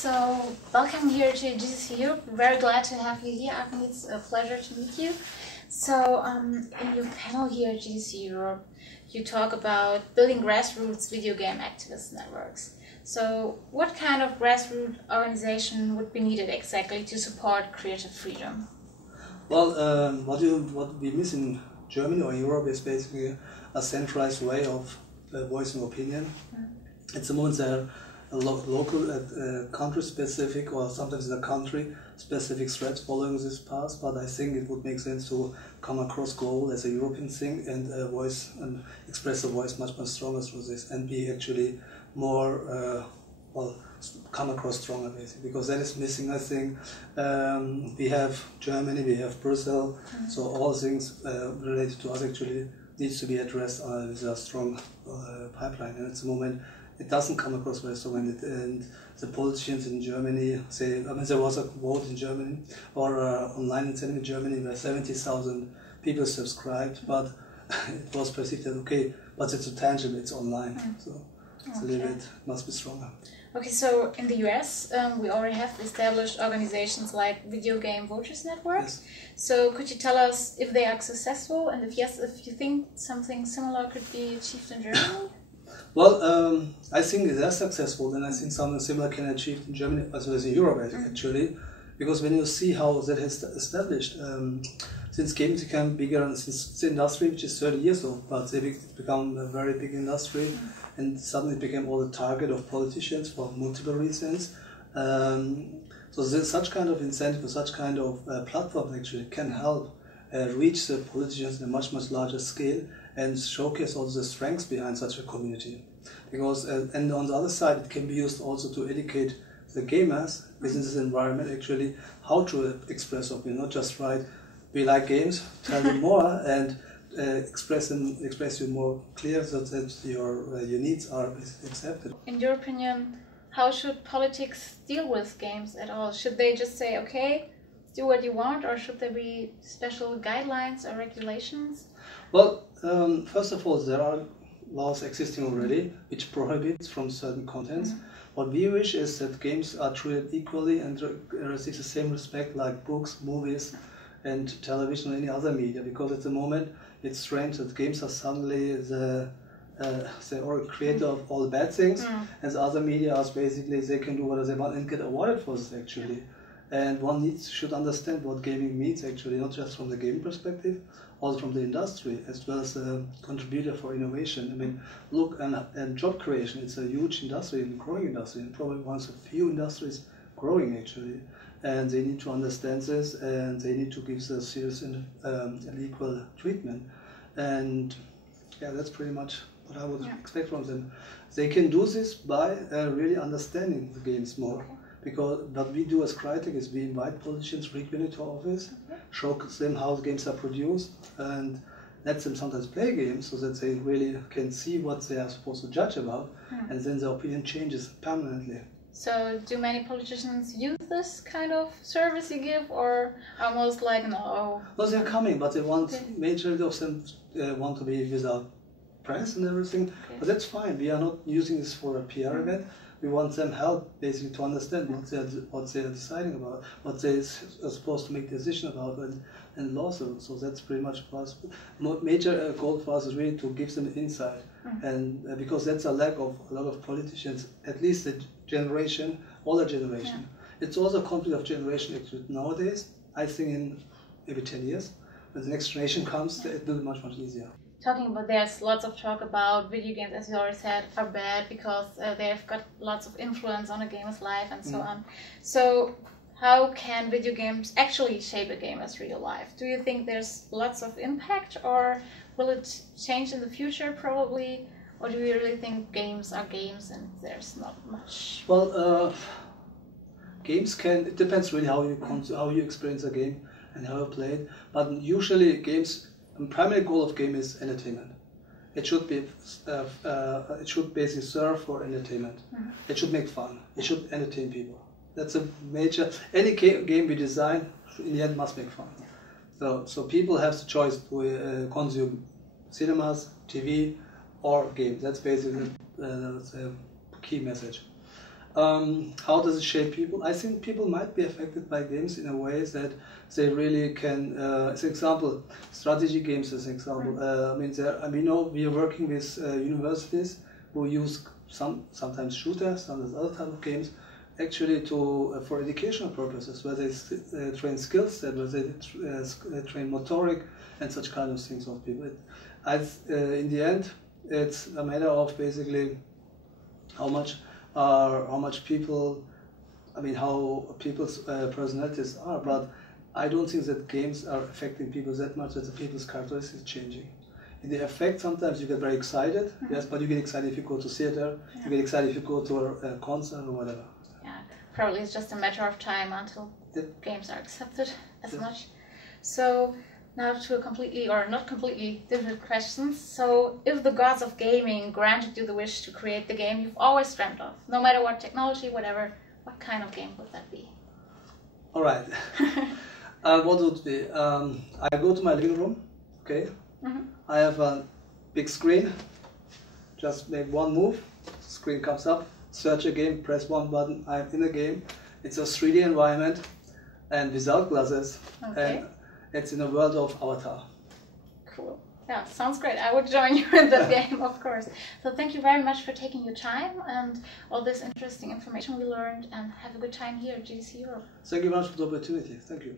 So, welcome here to GDC Europe. Very glad to have you here, Avni. It's a pleasure to meet you. So, in your panel here at GDC Europe, you talk about building grassroots video game activist networks. So, what kind of grassroots organization would be needed exactly to support creative freedom? Well, what we miss in Germany or Europe is basically a centralized way of voicing opinion. At the moment, there are local, country-specific, or sometimes the country-specific threads following this path. But I think it would make sense to come across global as a European thing and voice and express the voice much stronger through this, and be actually more come across stronger, basically, because that is missing. I think we have Germany, we have Brazil, so all things related to us actually needs to be addressed with a strong pipeline. And at the moment, it doesn't come across very strong. And the politicians in Germany say, I mean, there was a vote in Germany or online incentive in Germany where 70,000 people subscribed, but it was perceived that okay, but it's tangible, it's online, so it's a little bit must be stronger. Okay, so in the US, we already have established organizations like Video Game Voters Networks. Yes. So could you tell us if they are successful, and if yes, if you think something similar could be achieved in Germany? Well, I think they're successful, and I think something similar can be achieved in Germany as well as in Europe, actually. Because when you see how that has established, since games became bigger, and since the industry, which is 30 years old, but they become a very big industry, and suddenly it became all the target of politicians for multiple reasons. So such kind of incentive, such kind of platform actually can help reach the politicians in a much larger scale and showcase all the strengths behind such a community. Because and on the other side, it can be used also to educate the gamers within this environment actually how to express opinion, not just write, we like games, tell them more, and express you more clear so that your needs are accepted. In your opinion, how should politics deal with games at all? Should they just say, okay, do what you want, or should there be special guidelines or regulations? Well, first of all, there are laws existing already which prohibits from certain contents. What we wish is that games are treated equally and receive the same respect like books, movies, and television or any other media. Because at the moment, it's strange that games are suddenly the creator of all the bad things, and the other media are basically they can do whatever they want and get awarded for this actually. And one should understand what gaming means actually, not just from the gaming perspective, also from the industry, as well as a contributor for innovation. I mean, look, and job creation, it's a huge industry, and growing industry, and probably one of the few industries growing actually. And they need to understand this, and they need to give the serious and equal treatment. And yeah, that's pretty much what I would expect from them. They can do this by really understanding the games more. Because what we do as Crytek is we invite politicians frequently to our office, show them how the games are produced, and let them sometimes play games so that they really can see what they are supposed to judge about, and then their opinion changes permanently. So do many politicians use this kind of service you give, or are most like no? No, they're coming, but they want, majority of them want to be without press and everything, but that's fine. We are not using this for a PR event. We want them help basically to understand what they are deciding about, what they are supposed to make a decision about, and laws. So that's pretty much for us. Major goal for us is really to give them insight, and because that's a lack of a lot of politicians, at least the generation, older generation. It's also a conflict of generation actually nowadays. I think in maybe 10 years, when the next generation comes, it will be much easier. Talking about, there's lots of talk about video games, as you already said, are bad because they've got lots of influence on a gamer's life and so on. So how can video games actually shape a gamer's real life? Do you think there's lots of impact, or will it change in the future probably? Or do you really think games are games and there's not much? Well, games can, it depends really how you experience a game and how you play it. But usually games, the primary goal of game is entertainment. It should be, it should basically serve for entertainment. It should make fun. It should entertain people. That's a major. Any game we design, in the end, must make fun. So people have the choice to consume cinemas, TV, or games. That's basically the key message. How does it shape people? I think people might be affected by games in a way that they really can. As an example, strategy games. As an example, I mean, we know we are working with universities who use sometimes shooters, sometimes other type of games, actually for educational purposes, where they train skill set, where they train motoric and such kind of things of people. In the end, it's a matter of basically how much people, I mean, how people's personalities are. But I don't think that games are affecting people that much that the people's characteristics is changing. In the effect, sometimes you get very excited, yes, but you get excited if you go to theater, you get excited if you go to a concert or whatever. Yeah, probably it's just a matter of time until games are accepted as much. So now to a completely, or not completely, different questions. So if the gods of gaming granted you the wish to create the game you've always dreamt of, no matter what technology, whatever, what kind of game would that be? All right. What would be? I go to my living room, okay? I have a big screen, just make one move, screen comes up, search a game, press one button, I'm in a game. It's a 3D environment and without glasses, and it's in a world of Avatar. Cool. Yeah, sounds great. I would join you in that game, of course. So thank you very much for taking your time and all this interesting information we learned, and have a good time here at GDC Europe. Thank you very much for the opportunity. Thank you.